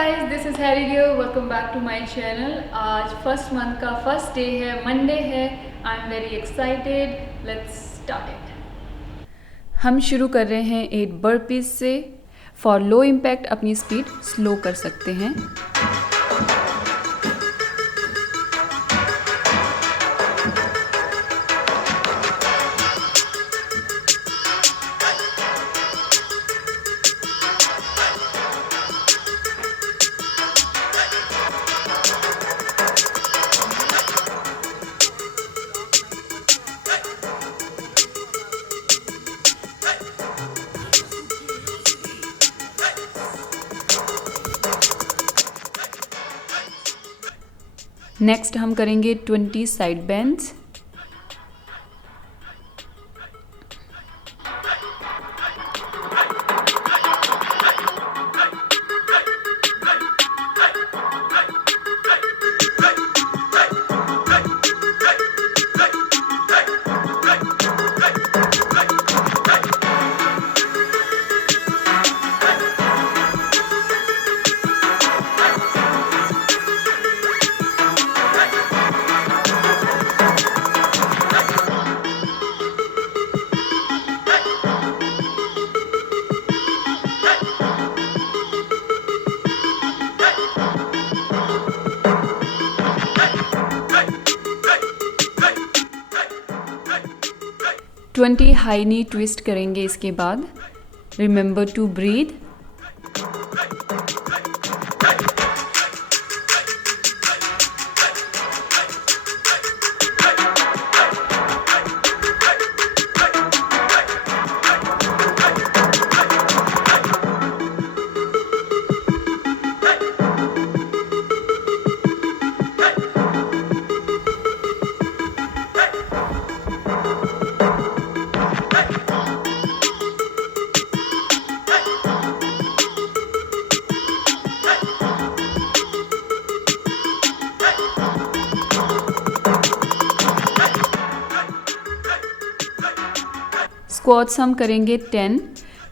Guys, this is Harry Gill. Welcome back to my channel. आज first month का first day है, Monday है। I am very excited. Let's start it. हम शुरू कर रहे हैं 8 बर्पीज से। फॉर लो इम्पैक्ट अपनी स्पीड स्लो कर सकते हैं। नेक्स्ट हम करेंगे 20 side bends. Twenty high knee twist करेंगे इसके बाद। Remember to breathe. स्क्वाट्स हम करेंगे 10।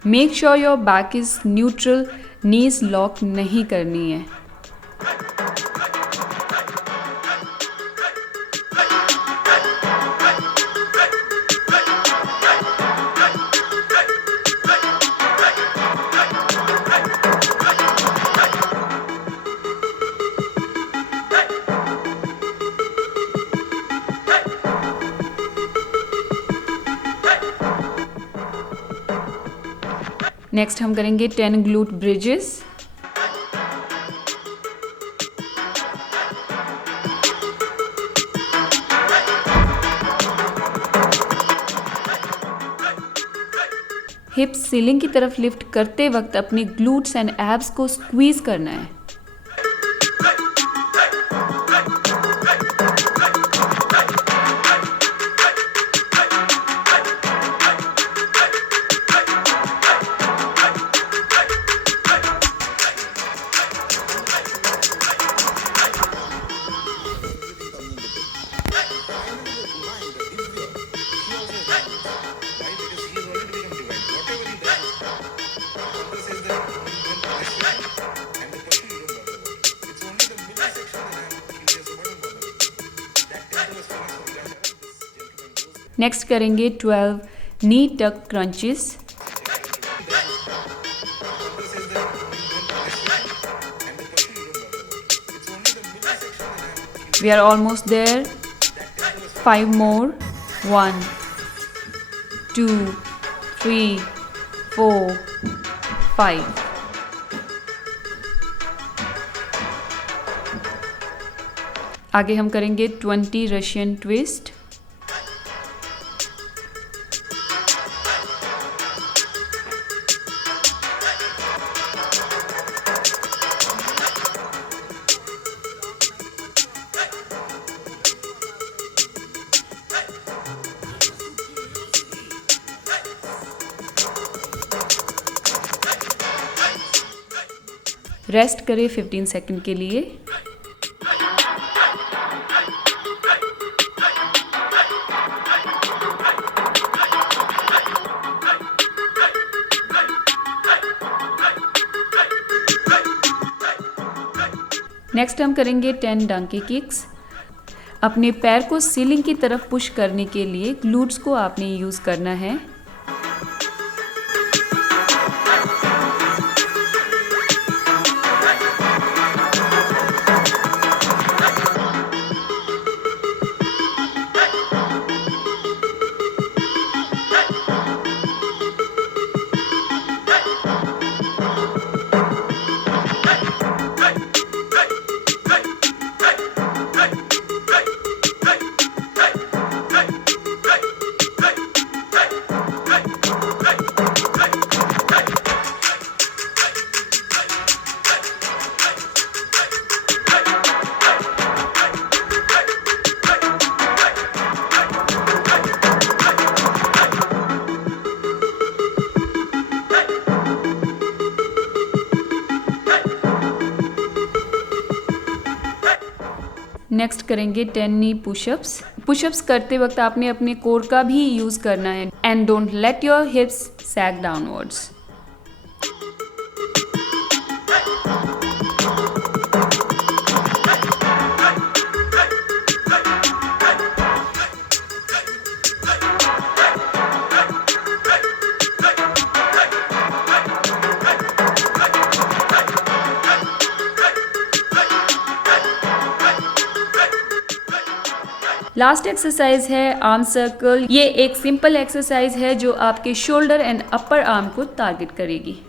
Make sure your back is neutral, knees lock नहीं करनी है। नेक्स्ट हम करेंगे 10 ग्लूट ब्रिजेस। हिप्स सीलिंग की तरफ लिफ्ट करते वक्त अपने ग्लूट्स एंड एब्स को स्क्वीज करना है। नेक्स्ट करेंगे 12 नी टक crunches. We are almost there. 5 more. 1, 2, 3, 4, 5. आगे हम करेंगे 20 रशियन ट्विस्ट। रेस्ट करें 15 सेकंड के लिए। नेक्स्ट हम करेंगे 10 डंकी किक्स। अपने पैर को सीलिंग की तरफ पुश करने के लिए ग्लूट्स को आपने यूज़ करना है। नेक्स्ट करेंगे 10 नी पुशअप्स। पुशअप्स करते वक्त आपने अपने कोर का भी यूज़ करना है and don't let your hips sag downwards. Last exercise है आर्म सर्कल। ये एक सिंपल एक्सरसाइज है जो आपके शोल्डर एंड अपर आर्म को टारगेट करेगी।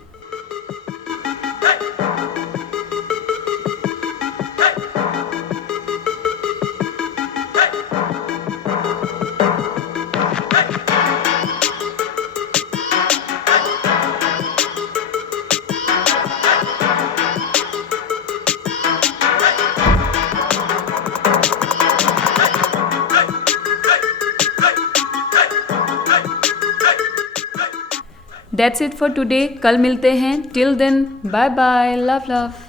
That's it for today. कल मिलते हैं. Till then, bye bye. Love love.